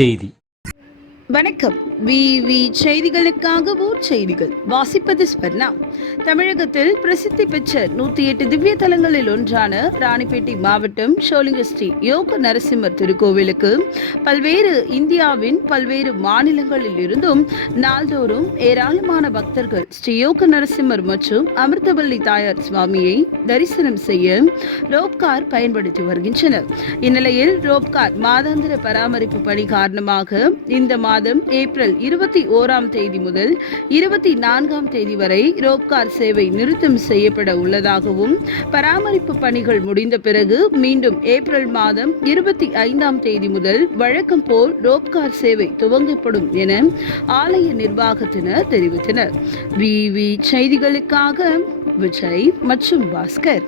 செய்தி. வணக்கம். விவி செய்திகளுக்காக ஊர் செய்திகள் வாசிப்பது ஸ்பர்ணா. தமிழகத்தில் பிரசித்தி பெற்ற 108 திவ்ய தலங்களில் ஒன்றான ராணிப்பேட்டை மாவட்டம் ஷோலிங்க ஸ்ரீ யோக நரசிம்மர் திருக்கோவிலுக்கு இந்தியாவின் பல்வேறு மாநிலங்களில் இருந்தும் நாள்தோறும் ஏராளமான பக்தர்கள் ஸ்ரீ யோக நரசிம்மர் மற்றும் அமிர்தவல்லி தாயார் சுவாமியை தரிசனம் செய்ய ரோப்கார் பயன்படுத்தி வருகின்றனர். இந்நிலையில் ரோப்கார் மாதாந்திர பராமரிப்பு பணி காரணமாக இந்த மாதம் ஏப்ரல் 21 முதல் 24 வரை ரோப்கார் சேவை நிறுத்தம் செய்யப்பட உள்ளதாகவும், பராமரிப்பு பணிகள் முடிந்த பிறகு மீண்டும் ஏப்ரல் மாதம் 25 முதல் வழக்கம் போல் ரோப்கார் சேவை துவங்கப்படும் என ஆலய நிர்வாகத்தினர் தெரிவித்தனர். விவி செய்திகளுக்காக விஜய் மற்றும் பாஸ்கர்.